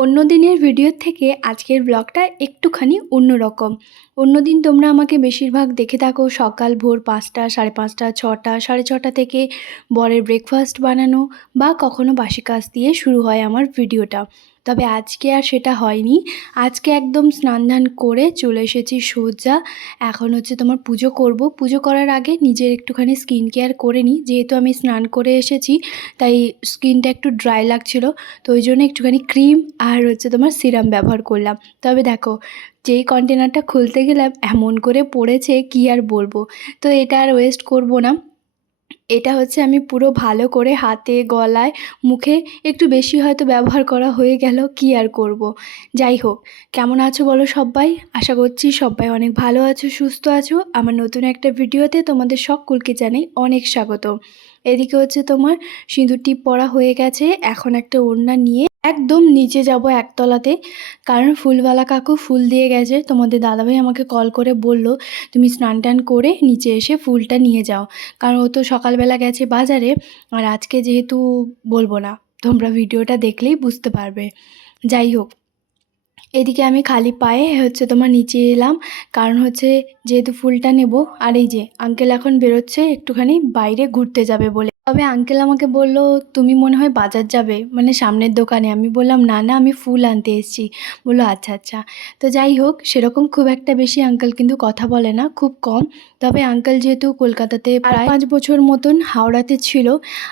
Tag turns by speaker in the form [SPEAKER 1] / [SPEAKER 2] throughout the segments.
[SPEAKER 1] অন্য দিনের ভিডিওর থেকে আজকের ব্লগটা একটুখানি অন্যরকম অন্য দিন তোমরা আমাকে বেশিরভাগ দেখে থাকো সকাল ভোর পাঁচটা, সাড়ে পাঁচটা, ছটা, সাড়ে ছটা থেকে বরের ব্রেকফাস্ট বানানো বা কখনো বাসি কাজ দিয়ে শুরু হয় আমার ভিডিওটা। তবে আজকে আর সেটা হয়নি। আজকে একদম স্নান ধান করে চলে এসেছি সোজা। এখন হচ্ছে তোমার পুজো করব। পুজো করার আগে নিজের একটুখানি স্কিন কেয়ার করে নিই। যেহেতু আমি স্নান করে এসেছি, তাই স্কিনটা একটু ড্রাই লাগছিল। তো ওই জন্য একটুখানি ক্রিম আর হচ্ছে তোমার সিরাম ব্যবহার করলাম। তবে দেখো, যেই কন্টেনারটা খুলতে গেলাম, এমন করে পড়েছে, কি আর বলব? তো এটা আর ওয়েস্ট করব না। এটা হচ্ছে আমি পুরো ভালো করে হাতে, গলায়, মুখে একটু বেশি হয়তো ব্যবহার করা হয়ে গেল, কি আর করব। যাই হোক, কেমন আছো বলো সবাই আশা করছি সবাই অনেক ভালো আছো, সুস্থ আছো। আমার নতুন একটা ভিডিওতে তোমাদের সকলকে জানাই অনেক স্বাগত এদিকে হচ্ছে তোমার সিঁদুর টিপ পরা হয়ে গেছে, এখন একটা ওড়না নিয়ে একদম নিচে যাব একতলাতে। কারণ ফুলওয়ালা কাকু ফুল দিয়ে গেছে, তোমাদের দাদাভাই আমাকে কল করে বলল, তুমি স্নান টান করে নিচে এসে ফুলটা নিয়ে যাও। কারণ ও তো সকালবেলা গেছে বাজারে, আর আজকে যেহেতু বলব না, তোমরা ভিডিওটা দেখলেই বুঝতে পারবে। যাই হোক, এদিকে আমি খালি পায়ে হচ্ছে তোমার নিচে এলাম, কারণ হচ্ছে যেহেতু ফুলটা নেব আর এই যে আঙ্কেল এখন বেরোচ্ছে একটুখানি বাইরে ঘুরতে যাবে বলে। তবে আঙ্কেল আমাকে বলল তুমি মনে হয় বাজার যাবে? মানে সামনের দোকানে। আমি বললাম না না আমি ফুল আনতে এসেছি। বলল আচ্ছা আচ্ছা। তো যাই হোক সেরকম খুব একটা বেশি আঙ্কেল কিন্তু কথা বলে না খুব কম। তবে আঙ্কেল যেহেতু কলকাতাতে প্রায় পাঁচ বছর মতন হাওড়াতে ছিল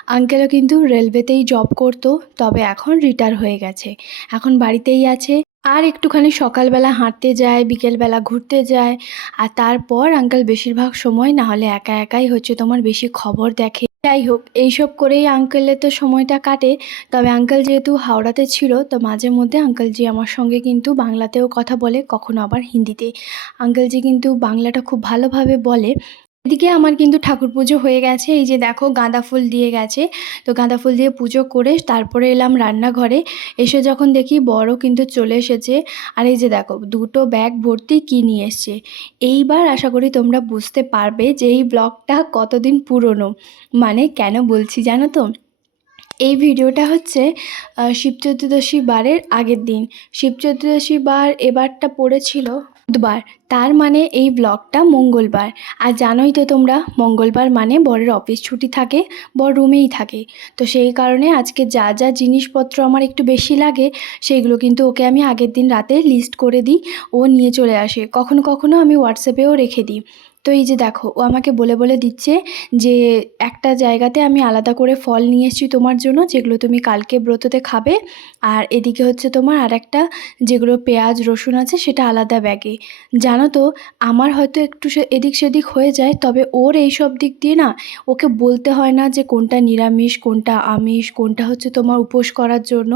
[SPEAKER 1] আঙ্কেলও কিন্তু রেলওয়েতেই জব করতো তবে এখন রিটায়ার হয়ে গেছে। এখন বাড়িতেই আছে। আর একটুখানি সকালবেলা হাঁটতে যায় বিকেলবেলা ঘুরতে যায়। আর তারপর আঙ্কেল বেশিরভাগ সময় না হলে একা একাই হচ্ছে তোমার বেশি খবর দেখে। যাই হোক এইসব করেই আঙ্কেলের তো সময়টা কাটে। তবে আঙ্কেল যেহেতু হাওড়াতে ছিল, তো মাঝে মধ্যে আঙ্কেলজি আমার সঙ্গে কিন্তু বাংলাতেও কথা বলে, কখনো আবার হিন্দিতে। আঙ্কেলজি কিন্তু বাংলাটা খুব ভালোভাবে বলে। এদিকে আমার কিন্তু ঠাকুর পুজো হয়ে গেছে। এই যে দেখো গাঁদা ফুল দিয়ে গেছে। তো গাঁদা ফুল দিয়ে পুজো করে তারপরে এলাম রান্নাঘরে। এসে যখন দেখি বড় কিন্তু চলে এসেছে। আর এই যে দেখো দুটো ব্যাগ ভর্তি কি নিয়ে এসছে। এইবার আশা করি তোমরা বুঝতে পারবে যে এই ব্লগটা কতদিন পুরনো। মানে কেন বলছি জানো তো? এই ভিডিওটা হচ্ছে শিব চতুর্দশী বারের আগের দিন। শিব চতুর্দশী বার এবারটা পড়েছিল বুধবার। তার মানে এই ব্লগটা মঙ্গলবার। আর জানোই তো তোমরা, মঙ্গলবার মানে বরের অফিস ছুটি থাকে, বর রুমেই থাকে। তো সেই কারণে আজকে যা যা জিনিসপত্র আমার একটু বেশি লাগে, সেইগুলো কিন্তু ওকে আমি আগের দিন রাতে লিস্ট করে দিই, ও নিয়ে চলে আসে। কখনো কখনো আমি হোয়াটসঅ্যাপেও রেখে দিই। তো এই যে দেখো, ও আমাকে বলে বলে দিচ্ছে যে একটা জায়গাতে আমি আলাদা করে ফল নিয়ে এসেছি তোমার জন্য, যেগুলো তুমি কালকে ব্রততে খাবে। আর এদিকে হচ্ছে তোমার আর একটা যেগুলো পেঁয়াজ, রসুন আছে, সেটা আলাদা ব্যাগে। জানো তো, আমার হয়তো একটু এদিক সেদিক হয়ে যায়, তবে ওর এই সব দিক দিয়ে না, ওকে বলতে হয় না যে কোনটা নিরামিষ, কোনটা আমিষ, কোনটা হচ্ছে তোমার উপোস করার জন্য।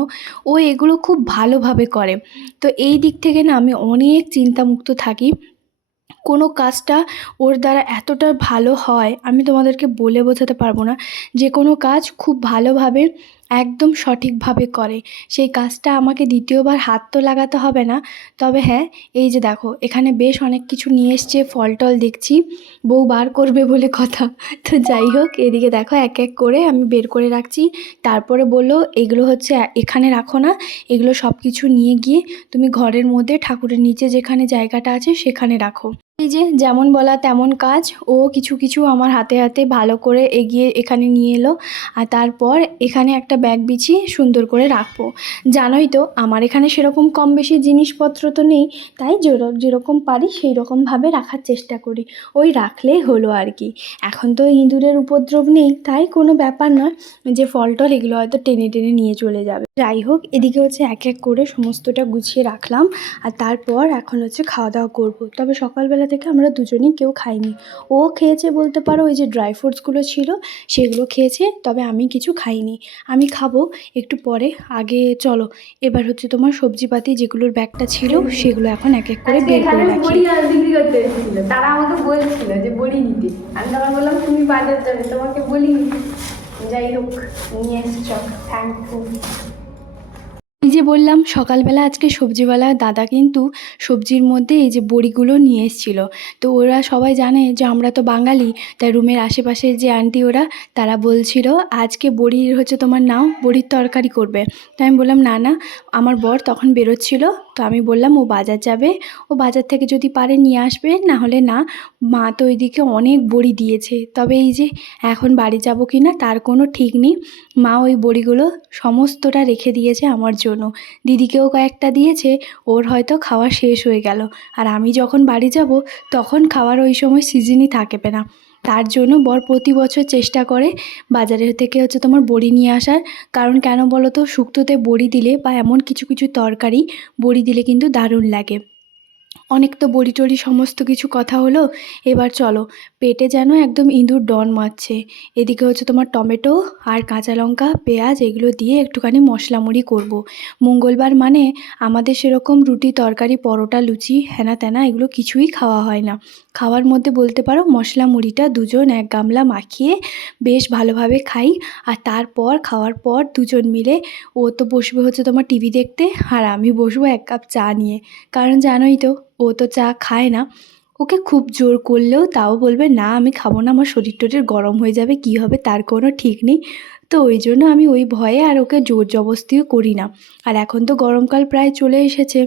[SPEAKER 1] ও এগুলো খুব ভালোভাবে করে। তো এই দিক থেকে না আমি অনেক চিন্তামুক্ত থাকি। কোনো কাজটা ওর দ্বারা এতটা ভালো হয়, আমি তোমাদেরকে বলে বোঝাতে পারব না। যে কোনো কাজ খুব ভালোভাবে, একদম সঠিকভাবে করে। সেই কাজটা আমাকে দ্বিতীয়বার হাত তো লাগাতে হবে না। তবে হ্যাঁ এই যে দেখো, এখানে বেশ অনেক কিছু নিয়ে এসছে ফল টল দেখছি। বউ বার করবে বলে কথা। তো যাই হোক, এদিকে দেখো, এক এক করে আমি বের করে রাখছি। তারপরে বলল, এগুলো হচ্ছে, এখানে রাখো না। এগুলো সব কিছু নিয়ে গিয়ে তুমি ঘরের মধ্যে, ঠাকুরের নিচে যেখানে জায়গাটা আছে, সেখানে রাখো। এই যে যেমন বলা তেমন কাজ, ও কিছু কিছু আমার হাতে হাতে ভালো করে এগিয়ে এখানে নিয়ে এলো। আর তারপর এখানে একটা ব্যাগ বিছিয়ে সুন্দর করে রাখব। জানোই তো, আমার এখানে সেরকম কম বেশি জিনিসপত্র তো নেই, তাই যেরকম পারি সেই রকমভাবে রাখার চেষ্টা করি। ওই রাখলেই হলো আর কি। এখন তো ইঁদুরের উপদ্রব নেই, তাই কোনো ব্যাপার নয় যে ফল টল এগুলো হয়তো টেনে টেনে নিয়ে চলে যাবে। যাই হোক এদিকে হচ্ছে এক এক করে সমস্তটা গুছিয়ে রাখলাম আর তারপর এখন হচ্ছে খাওয়া দাওয়া করব। তবে সকালবেলা থেকে আমরা দুজনেই কেউ খাইনি। ও খেয়েছে বলতে পারো ওই যে ড্রাই ফ্রুটসগুলো ছিল সেগুলো খেয়েছে তবে আমি কিছু খাইনি। আমি খাব একটু পরে। আগে চলো এবার হচ্ছে তোমার সবজিপাতি যেগুলোর ব্যাগটা ছিল সেগুলো এখন এক এক করে বের করে রাখি।
[SPEAKER 2] তারা আমাকে বলছিল যে বড়ি নিতে। আমি তখন বললাম তুমি বাজার যাবে তোমাকে বলি যাই হোক নিয়ে এসছ। থ্যাংক ইউ
[SPEAKER 1] এই যে বললাম, সকালবেলা আজকে সবজিওয়ালা দাদা কিন্তু সবজির মধ্যে এই যে বড়িগুলো নিয়ে এসেছিল। তো ওরা সবাই জানে যে আমরা তো বাঙালি, তাই রুমের আশেপাশের যে আন্টি ওরা, তারা বলছিল, আজকে বড়ির হচ্ছে তোমার নাও বড়ির তরকারি করবে। তাই আমি বললাম, না না, আমার বর তখন বেরোচ্ছিল তো আমি বললাম, ও বাজার যাবে? ও বাজার থেকে যদি পারে নিয়ে আসবে না হলে না, মা তো ওইদিকে অনেক বড়ি দিয়েছে। তবে এই যে এখন বাড়ি যাব কি না, তার কোনো ঠিক নেই। মা ওই বড়িগুলো সমস্তটা রেখে দিয়েছে আমার জন্য। দিদিকেও কয়েকটা দিয়েছে, ওর হয়তো খাওয়া শেষ হয়ে গেল। আর আমি যখন বাড়ি যাব, তখন খাওয়ার ওই সময় সিজনই থাকবে না। তার জন্য বর প্রতি বছর চেষ্টা করে বাজারের থেকে হচ্ছে তোমার বড়ি নিয়ে আসার। কারণ কেন বলো তো শুক্তোতে বড়ি দিলে বা এমন কিছু কিছু তরকারি বড়ি দিলে কিন্তু দারুণ লাগে। অনেক তো বড়ি টড়ি সমস্ত কিছু কথা হলো, এবার চলো। পেটে যেন একদম ইঁদুর ডন মারছে। এদিকে হচ্ছে তোমার টমেটো আর কাঁচা লঙ্কা, পেঁয়াজ, এগুলো দিয়ে একটুখানি মশলা মুড়ি করব। মঙ্গলবার মানে আমাদের সেরকম রুটি, তরকারি, পরোটা, লুচি হেনা তেনা এগুলো কিছুই খাওয়া হয় না। খাওয়ার মধ্যে বলতে পারো মশলা মুড়িটা দুজন এক গামলা মাখিয়ে বেশ ভালোভাবে খাই, আর তারপর খাওয়ার পর দুজন মিলে ও তো বসবে হচ্ছে তোমার টিভি দেখতে, আর আমি বসবো এক কাপ চা নিয়ে। কারণ জানোই তো ও তো চা খায় না। ওকে খুব জোর করলেও তাও বলবে, না, আমি খাব না, আমার শরীর টরীর গরম হয়ে যাবে, কি হবে তার কোনো ঠিক নেই। তো ওই জন্য আমি ওই ভয়ে আর ওকে জোর জবস্তিও করি না। আর এখন তো গরমকাল প্রায় চলে এসেছে।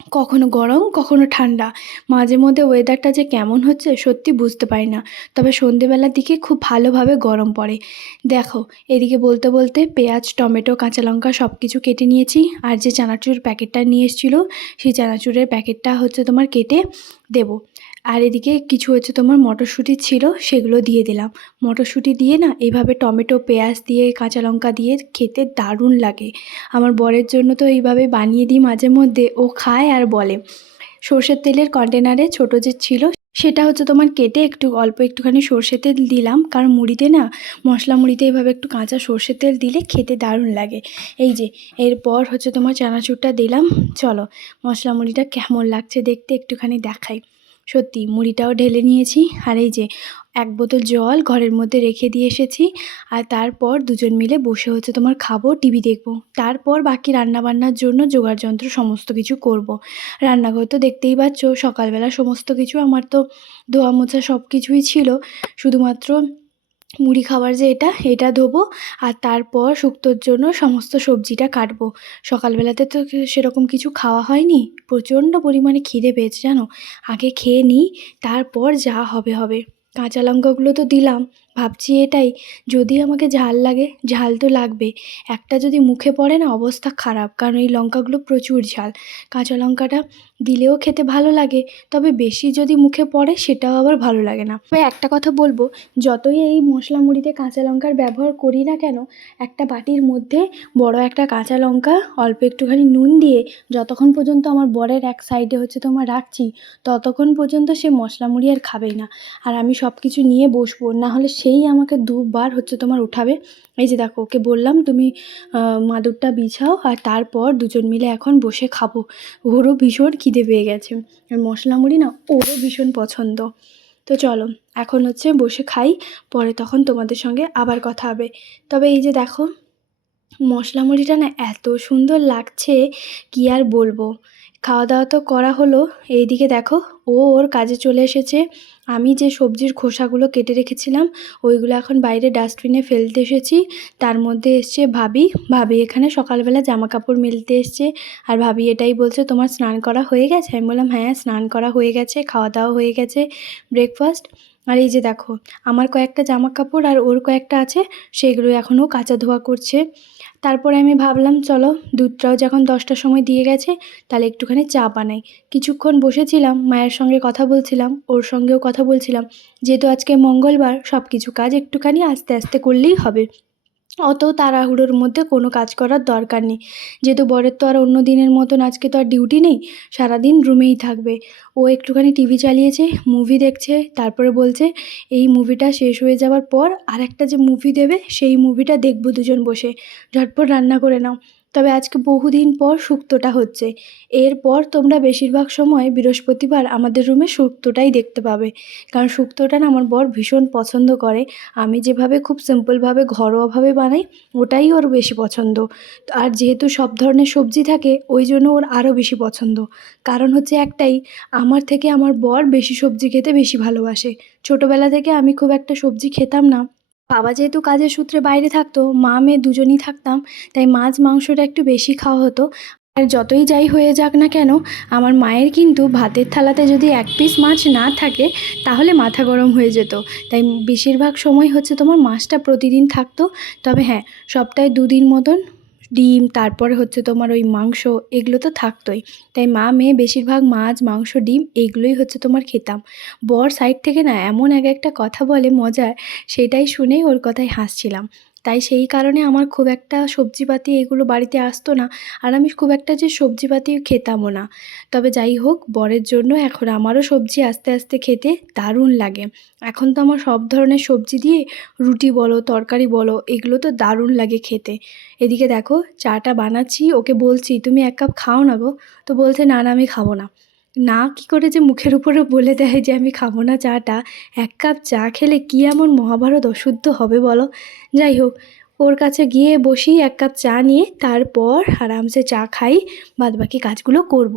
[SPEAKER 1] কখনো গরম, কখনো ঠান্ডা। মাঝে মধ্যে ওয়েদারটা যে কেমন হচ্ছে সত্যি বুঝতে পারি না। তবে সন্ধেবেলার দিকে খুব ভালোভাবে গরম পড়ে। দেখো, এদিকে বলতে বলতে পেঁয়াজ, টমেটো, কাঁচা লঙ্কা সব কিছু কেটে নিয়েছি। আর যে চানাচুরের প্যাকেটটা নিয়ে এসেছিল, সেই চানাচুরের প্যাকেটটা হচ্ছে তোমার কেটে দেবো। আর এদিকে কিছু হচ্ছে তোমার মটরশুঁটি ছিল, সেগুলো দিয়ে দিলাম। মটরশুঁটি দিয়ে না এইভাবে টমেটো, পেঁয়াজ দিয়ে, কাঁচা লঙ্কা দিয়ে খেতে দারুণ লাগে। আমার বরের জন্য তো এইভাবে বানিয়ে দিই মাঝে মধ্যে। ও খায় আর বলে। সর্ষের তেলের কন্টেনারে ছোটো যে ছিল সেটা হচ্ছে তোমার কেটে একটু অল্প একটুখানি সর্ষের তেল দিলাম। কারণ মুড়িতে না, মশলা মুড়িতে এইভাবে একটু কাঁচা সর্ষের তেল দিলে খেতে দারুণ লাগে। এই যে, এরপর হচ্ছে তোমার চানাচুরটা দিলাম। চলো, মশলা মুড়িটা কেমন লাগছে দেখতে একটুখানি দেখাই। সত্যি মুড়িটাও ঢেলে নিয়েছি। আর এই যে এক বোতল জল ঘরের মধ্যে রেখে দিয়ে এসেছি। আর তারপর দুজন মিলে বসে হচ্ছে তোমার খাব, টিভি দেখব। তারপর বাকি রান্নাবান্নার জন্য জোগাড় যন্ত্র সমস্ত কিছু করব। রান্নাঘর তো দেখতেই পাচ্ছ, সকালবেলা সমস্ত কিছু আমার তো ধোয়া মোছা সব কিছুই ছিল। শুধুমাত্র মুড়ি খাওয়ার যে এটা এটা ধোবো আর তারপর শুক্তোর জন্য সমস্ত সবজিটা কাটবো। সকালবেলাতে তো সেরকম কিছু খাওয়া হয়নি, প্রচণ্ড পরিমাণে খিদে পেয়েছে জানো? আগে খেয়ে নিই, তারপর যা হবে হবে। কাঁচা লঙ্কাগুলো তো দিলাম ভাবছি এটাই, যদি আমাকে ঝাল লাগে, ঝাল তো লাগবে একটা যদি মুখে পড়ে না, অবস্থা খারাপ, কারণ এই লঙ্কাগুলো প্রচুর ঝাল। কাঁচা লঙ্কাটা দিলেও খেতে ভালো লাগে, তবে বেশি যদি মুখে পড়ে, সেটাও আবার ভালো লাগে না। তবে একটা কথা বলব, যতই এই মশলা মুড়িতে কাঁচা লঙ্কার ব্যবহার করি না কেন, একটা বাটির মধ্যে বড় একটা কাঁচা লঙ্কা, অল্প একটুখানি নুন দিয়ে, যতক্ষণ পর্যন্ত আমার বরের এক সাইডে হচ্ছে তোমার রাখছি, ততক্ষণ পর্যন্ত সে মশলা মুড়ি আর খাবেই না। আর আমি সব কিছু নিয়ে বসবো, না হলে সেই আমাকে দুবার হচ্ছে তোমার উঠাবে। এই যে দেখো, ওকে বললাম, তুমি মাদুরটা বিছাও আর তারপর দুজন মিলে এখন বসে খাব। ওরও ভীষণ খিদে পেয়ে গেছে। আর মশলা মুড়ি না, ওরও ভীষণ পছন্দ। তো চলো, এখন হচ্ছে বসে খাই, পরে তখন তোমাদের সঙ্গে আবার কথা হবে। তবে এই যে দেখো, মশলা মুড়িটা না এত সুন্দর লাগছে, কি আর বলব? খাওয়া দাওয়া তো করা হলো। এইদিকে দেখো, ও ওর কাজে চলে এসেছে। আমি যে সবজির খোসাগুলো কেটে রেখেছিলাম, ওইগুলো এখন বাইরে ডাস্টবিনে ফেলতে এসেছি। তার মধ্যে এসছে ভাবি। ভাবি এখানে সকালবেলা জামা কাপড় মেলতে এসছে। আর ভাবি এটাই বলছে, তোমার স্নান করা হয়ে গেছে? আমি বললাম হ্যাঁ স্নান করা হয়ে গেছে খাওয়া দাওয়া হয়ে গেছে ব্রেকফাস্ট আর এই যে দেখো, আমার কয়েকটা জামা কাপড় আর ওর কয়েকটা আছে, সেগুলো এখনও কাচা ধোয়া করছে। তারপরে আমি ভাবলাম, চলো, দুধটাও যখন দশটার সময় দিয়ে গেছে, তাহলে একটুখানি চা বানাই। কিছুক্ষণ বসেছিলাম, মায়ের সঙ্গে কথা বলছিলাম, ওর সঙ্গেও কথা বলছিলাম। যেহেতু আজকে মঙ্গলবার সব কিছু কাজ একটুখানি আস্তে আস্তে করলেই হবে। অত তাড়াহুড়োর মধ্যে কোনো কাজ করার দরকার নেই। যেহেতু বরের তো আর অন্য দিনের মতন আজকে তো আর ডিউটি নেই, সারাদিন রুমেই থাকবে। ও একটুখানি টিভি চালিয়েছে মুভি দেখছে, তারপরে বলছে, এই মুভিটা শেষ হয়ে যাওয়ার পর আর একটা যে মুভি দেবে, সেই মুভিটা দেখব দুজন বসে। ঝটপট রান্না করে নাও। তবে আজকে বহুদিন পর শুক্তোটা হচ্ছে। এরপর তোমরা বেশিরভাগ সময় বৃহস্পতিবার আমাদের রুমে শুক্তোটাই দেখতে পাবে। কারণ শুক্তোটা না আমার বর ভীষণ পছন্দ করে। আমি যেভাবে খুব সিম্পলভাবে, ঘরোয়াভাবে বানাই, ওটাই ওর বেশি পছন্দ। আর যেহেতু সব ধরনের সবজি থাকে, ওই জন্য ওর আরও বেশি পছন্দ। কারণ হচ্ছে একটাই, আমার থেকে আমার বর বেশি সবজি খেতে বেশি ভালোবাসে। ছোটোবেলা থেকে আমি খুব একটা সবজি খেতাম না। বাবা যেহেতু কাজের সূত্রে বাইরে থাকতো, মা, মেয়ে দুজনই থাকতাম, তাই মাছ, মাংসটা একটু বেশি খাওয়া হতো। আর যতই যাই হয়ে যাক না কেন, আমার মায়ের কিন্তু ভাতের থালাতে যদি এক পিস মাছ না থাকে, তাহলে মাথা গরম হয়ে যেত। তাই বেশিরভাগ সময় হচ্ছে তোমার মাছটা প্রতিদিন থাকতো। তবে হ্যাঁ সপ্তাহে দুদিন মতন ডিম, তারপরে হচ্ছে তোমার ওই মাংস, এগুলো তো থাকতোই। তাই মা মেয়ে বেশিরভাগ মাছ, মাংস, ডিম, এগুলোই হচ্ছে তোমার খেতাম। বর সাইড থেকে না এমন এক একটা কথা বলে মজার, সেটাই শুনেই ওর কথায় হাসছিলাম। তাই সেই কারণে আমার খুব একটা সবজিপাতি এগুলো বাড়িতে আসতো না আর আমি খুব একটা যে সবজিপাতি খেতামও না। তবে যাই হোক, বরের জন্য এখন আমারও সবজি আস্তে আস্তে খেতে দারুণ লাগে। এখন তো আমার সব ধরনের সবজি দিয়ে রুটি বলো, তরকারি বলো, এগুলো তো দারুণ লাগে খেতে। এদিকে দেখো, চাটা বানাচ্ছি, ওকে বলছি, তুমি এক কাপ খাও না গো। তো বলছে, না না, আমি খাব না। না কি করে যে মুখের উপরে বলে দেয় যে আমি খাব না চাটা এক কাপ চা খেলে কী এমন মহাভারত অশুদ্ধ হবে বলো যাই হোক, ওর কাছে গিয়ে বসি, এক কাপ চা নিয়ে, তারপর আরামসে চা খাই, বাদবাকি কাজগুলো করব।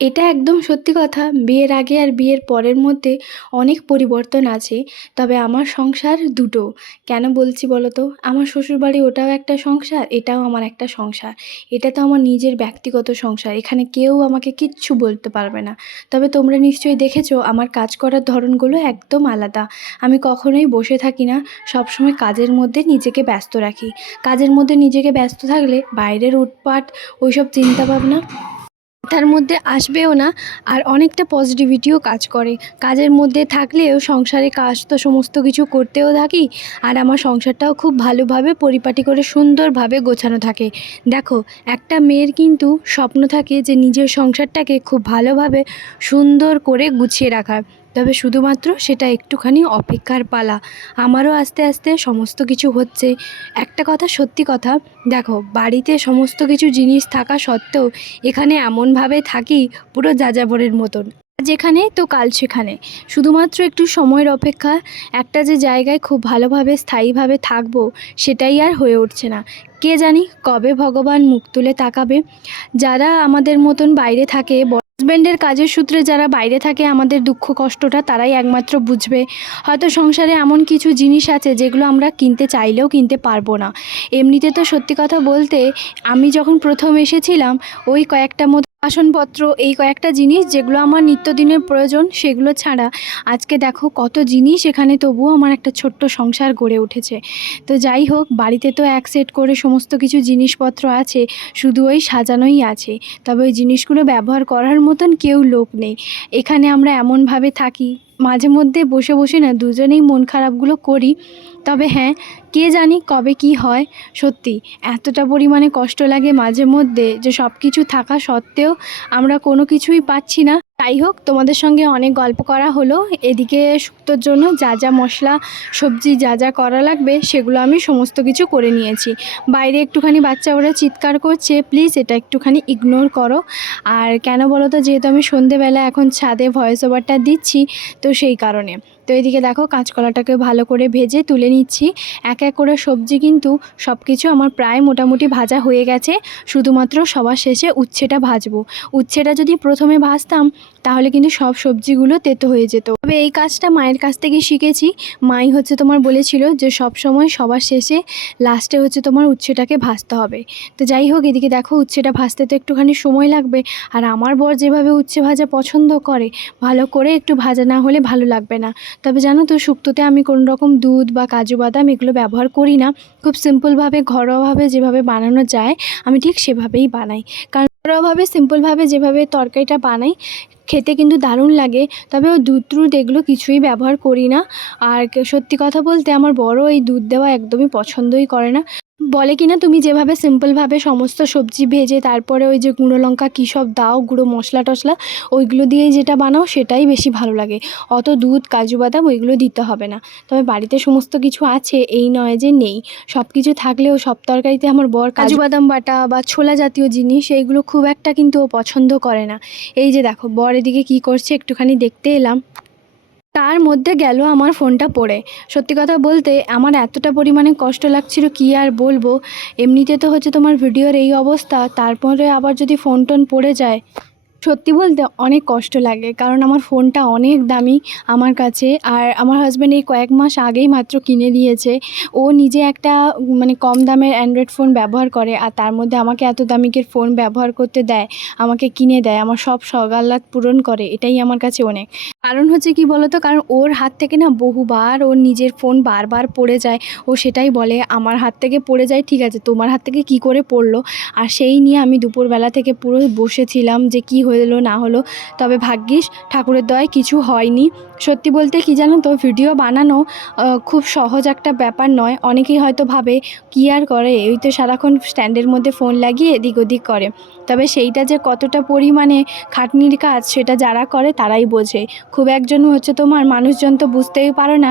[SPEAKER 1] এটা একদম সত্যি কথা। বিয়ের আগে আর বিয়ের পরের মধ্যে অনেক পরিবর্তন আছে, তবে আমার সংসার দুটো। কেন বলছি বলো তো আমার শ্বশুরবাড়ি ওটাও একটা সংসার, এটাও আমার একটা সংসার। এটা তো আমার নিজের ব্যক্তিগত সংসার, এখানে কেউ আমাকে কিচ্ছু বলতে পারবে না। তবে তোমরা নিশ্চয়ই দেখেছ, আমার কাজ করার ধরনগুলো একদম আলাদা। আমি কখনোই বসে থাকি না, সবসময় কাজের মধ্যে নিজেকে ব্যস্ত রাখি। কাজের মধ্যে নিজেকে ব্যস্ত থাকলে বাইরের উৎপাট ওইসব চিন্তাভাবনা তার মধ্যে আসবেও না, আর অনেকটা পজিটিভিটিও কাজ করে। কাজের মধ্যে থাকলেও সংসারে কাজ তো সমস্ত কিছু করতেও থাকি, আর আমার সংসারটাও খুব ভালোভাবে পরিপাটি করে সুন্দরভাবে গোছানো থাকে। দেখো, একটা মেয়ের কিন্তু স্বপ্ন থাকে যে নিজের সংসারটাকে খুব ভালোভাবে সুন্দর করে গুছিয়ে রাখার। তবে শুধুমাত্র সেটা একটুখানি অপেক্ষার পালা। আমারও আস্তে আস্তে সমস্ত কিছু হচ্ছে। একটা কথা, সত্যি কথা, দেখো, বাড়িতে সমস্ত কিছু জিনিস থাকা সত্ত্বেও এখানে এমনভাবে থাকি পুরো যাযাবরের মতন। যেখানে তো কাল সেখানে। শুধুমাত্র একটু সময়ের অপেক্ষা, একটা যে জায়গায় খুব ভালোভাবে, স্থায়ীভাবে থাকব, সেটাই আর হয়ে উঠছে না। কে জানি কবে ভগবান মুখ তুলে তাকাবে। যারা আমাদের মতন বাইরে থাকে হাজব্যান্ডের কাজের সূত্রে যারা বাইরে থাকে, আমাদের দুঃখ কষ্টটা তারাই একমাত্র বুঝবে। হয়তো সংসারে এমন কিছু জিনিস আছে যেগুলো আমরা কিনতে চাইলেও কিনতে পারব না। এমনিতে তো সত্যি কথা বলতে, আমি যখন প্রথম এসেছিলাম, ওই কয়েকটা মতো বাসনপত্র, এই কয়েকটা জিনিস যেগুলো আমার নিত্যদিনের প্রয়োজন সেগুলো ছাড়া। আজকে দেখো কত জিনিস এখানে তবুও আমার একটা ছোট্ট সংসার গড়ে উঠেছে। তো যাই হোক, বাড়িতে তো এক সেট করে সমস্ত কিছু জিনিসপত্র আছে, শুধু ওই সাজানোই আছে। তবে ওই জিনিসগুলো ব্যবহার করার মতন কেউ লোক নেই। এখানে আমরা এমনভাবে থাকি, মাঝে মধ্যে বসে বসে না, দুজনেই মন খারাপগুলো করি। তবে হ্যাঁ কে জানি কবে কি হয়। সত্যি, এতটা পরিমাণে কষ্ট লাগে মাঝে মধ্যে যে সব কিছু থাকা সত্ত্বেও আমরা কোনো কিছুই পাচ্ছি না। যাই হোক, তোমাদের সঙ্গে অনেক গল্প করা হলো। এদিকে শুক্তোর জন্য যা যা মশলা, সবজি যা যা করা লাগবে, সেগুলো আমি সমস্ত কিছু করে নিয়েছি। বাইরে একটুখানি বাচ্চা ওরা চিৎকার করছে, প্লিজ এটা একটুখানি ইগনোর করো। আর কেন বলো তো, যেহেতু আমি সন্ধেবেলা এখন ছাদে ভয়েস ওভারটা দিচ্ছি, তো সেই কারণে। তো এদিকে দেখো কাঁচকলাটাকে ভালো করে ভেজে তুলে নিচ্ছি। এক এক করে সবজি কিন্তু সব কিছু আমার প্রায় মোটামুটি ভাজা হয়ে গেছে। শুধুমাত্র সবার শেষে উচ্ছেটা ভাজবো। উচ্ছেটা যদি প্রথমে ভাজতাম, তাহলে কিন্তু সব সবজিগুলো তেতো হয়ে যেত। তবে এই কাজটা মায়ের কাছ থেকে শিখেছি। মাই হচ্ছে তোমার বলেছিল যে সব সময় সবার শেষে লাস্টে হচ্ছে তোমার উচ্ছেটাকে ভাজতে হবে। তো যাই হোক, এদিকে দেখো উচ্ছেটা ভাজতে তো একটুখানি সময় লাগবে। আর আমার বর যেভাবে উচ্ছে ভাজা পছন্দ করে, ভালো করে একটু ভাজা না হলে ভালো লাগবে না। তবে জানো তো শুক্তোতে আমি কোনো রকম দুধ বা কাজু বাদাম এগুলো ব্যবহার করি না। খুব সিম্পলভাবে, ঘরোয়াভাবে যেভাবে বানানো যায়, আমি ঠিক সেভাবেই বানাই। কারণ ঘরোয়াভাবে সিম্পলভাবে যেভাবে তরকারিটা বানাই, খেতে কিন্তু দারুণ লাগে। তবে ও দুধ টুধ এগুলো কিছুই ব্যবহার করি না। আর সত্যি কথা বলতে আমার বড় এই দুধ দেওয়া একদমই পছন্দই করে না। বলে কি না তুমি যেভাবে সিম্পলভাবে সমস্ত সবজি ভেজে তারপরে ওই যে গুঁড়ো লঙ্কা কী সব দাও গুঁড়ো মশলা টশলা ওইগুলো দিয়ে যেটা বানাও সেটাই বেশি ভালো লাগে। অত দুধ কাজু বাদাম ওইগুলো দিতে হবে না। তবে বাড়িতে সমস্ত কিছু আছে এই নয় যে নেই। সব কিছু থাকলেও সব তরকারিতে আমার বর কাজু বাদাম বাটা বা ছোলা জাতীয় জিনিস এইগুলো খুব একটা কিন্তু ও পছন্দ করে না। এই যে দেখো বর এদিকে কী করছে একটুখানি দেখতে এলাম। তার মধ্যে গেল আমার ফোনটা পড়ে। সত্যি কথা বলতে আমার এতটা পরিমাণে কষ্ট লাগছিল কি আর বলব। এমনিতে তো হচ্ছে তোমার ভিডিওর এই অবস্থা, তারপরে আবার যদি ফোন টোন পড়ে যায় সত্যি বলতে অনেক কষ্ট লাগে, কারণ আমার ফোনটা অনেক দামি আমার কাছে। আর আমার হাজব্যান্ড এই কয়েক মাস আগেই মাত্র কিনে দিয়েছে। ও নিজে একটা মানে কম দামের অ্যান্ড্রয়েড ফোন ব্যবহার করে আর তার মধ্যে আমাকে এত দামিকের ফোন ব্যবহার করতে দেয়, আমাকে কিনে দেয়, আমার সব সগাল্লাত পূরণ করে, এটাই আমার কাছে অনেক। কারণ হচ্ছে কি বলতো, কারণ ওর হাত থেকে না বহুবার ওর নিজের ফোন বারবার পড়ে যায়, ও সেটাই বলে, আমার হাত থেকে পড়ে যায়, ঠিক আছে, তোমার হাত থেকে কি করে পড়ল? আর সেই নিয়ে আমি দুপুরবেলা থেকে পুরো বসেছিলাম যে কি হলো না হলো। তবে ভাগ্যিস ঠাকুরের দয় কিছু হয়নি। সত্যি বলতে কি জানো তো ভিডিও বানানো খুব সহজ একটা ব্যাপার নয়। অনেকেই হয়তো ভাবে, কি আর করে? ওই তো সারাক্ষণ স্ট্যান্ডের মধ্যে ফোন লাগিয়ে এদিক ওদিক করে। তবে সেইটা যে কতটা পরিমাণে খাটনির কাজ, সেটা যারা করে তারাই বোঝে। খুব একজন হচ্ছে তোমার, মানুষজন তো বুঝতেই পারো না।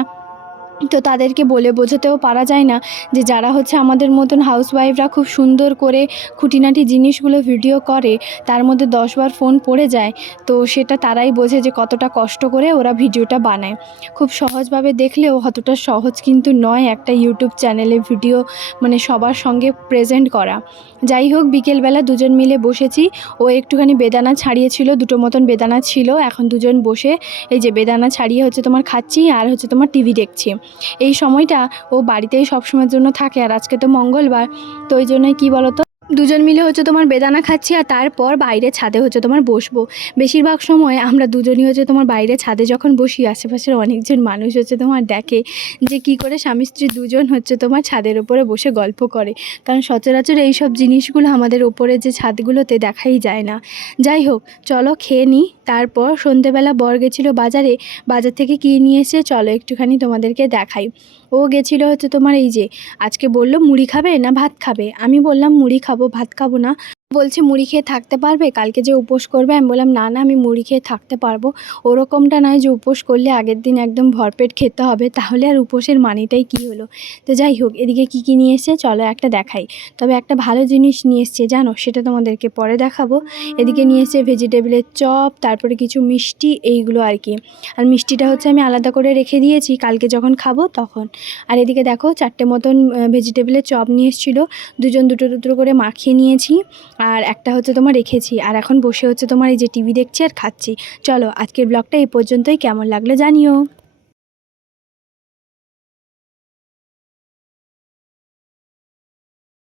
[SPEAKER 1] তো তাদেরকে বলে বোঝাতেও পারা যায় না যে যারা হচ্ছে আমাদের মতন হাউসওয়াইফরা খুব সুন্দর করে খুঁটিনাটি জিনিসগুলো ভিডিও করে, তার মধ্যে দশবার ফোন পড়ে যায়, তো সেটা তারাই বোঝে যে কতটা কষ্ট করে ওরা ভিডিওটা বানায়। খুব সহজভাবে দেখলেও অতটা সহজ কিন্তু নয় একটা ইউটিউব চ্যানেলে ভিডিও মানে সবার সঙ্গে প্রেজেন্ট করা। যাই হোক, বিকেলবেলা দুজন মিলে বসেছি, ও একটুখানি বেদানা ছাড়িয়েছিল, দুটো মতন বেদানা ছিল, এখন দুজন বসে এই যে বেদানা ছাড়িয়ে হচ্ছে তোমার খাচ্ছি আর হচ্ছে তোমার টিভি দেখছি। এই সময়টা ও বাড়িতেই সবসময়ের জন্য থাকে আর আজকে তো মঙ্গলবার, তো ওই জন্যই কী বলতো? দুজন মিলে হচ্ছে তোমার বেদানা খাচ্ছি আর তারপর বাইরে ছাদে হচ্ছে তোমার বসবো। বেশিরভাগ সময় আমরা দুজনই হচ্ছে তোমার বাইরে ছাদে যখন বসি, আশেপাশের অনেকজন মানুষ হচ্ছে তোমার দেখে যে কি করে স্বামী স্ত্রী দুজন হচ্ছে তোমার ছাদের উপরে বসে গল্প করে। কারণ সচরাচর এই সব জিনিসগুলো আমাদের ওপরে যে ছাদগুলোতে দেখাই যায় না। যাই হোক, চলো খেয়ে নিই তারপর সন্ধেবেলা বর গেছিল বাজারে, বাজার থেকে কী নিয়ে এসে চলো একটুখানি তোমাদেরকে দেখাই। ও গেছিল হচ্ছে তোমার এই যে, আজকে বলল মুড়ি খাবে না ভাত খাবে? আমি বললাম মুড়ি খাব ভাত খাব না। বলছে, মুড়ি খেয়ে থাকতে পারবে? কালকে যে উপোস করবে? আমি বললাম, না না, আমি মুড়ি খেয়ে থাকতে পারব। ওরকমটা নয় যে উপোস করলে আগের দিন একদম ভরপেট খেতে হবে। তাহলে আর উপোসের মানিটাই কী হলো? তো যাই হোক, এদিকে কী কী নিয়ে এসছে? চলো একটা দেখাই। তবে একটা ভালো জিনিস নিয়ে এসছে, জানো? সেটা তোমাদেরকে পরে দেখাবো। এদিকে নিয়ে এসছে ভেজিটেবলের চপ, তারপরে কিছু মিষ্টি, এইগুলো আর কি। আর মিষ্টিটা হচ্ছে আমি আলাদা করে রেখে দিয়েছি, কালকে যখন খাব তখন। আর এদিকে দেখো, চারটে মতন ভেজিটেবলের চপ নিয়ে এসেছিল। দুজন দুটো দুটো করে মাখিয়ে নিয়েছি। আর একটা হচ্ছে তোমার রেখেছি, আর এখন বসে হচ্ছে তোমার এই যে টিভি দেখছি আর খাচ্ছি। চলো, আজকের ব্লগটা এই পর্যন্তই। কেমন লাগল জানিও।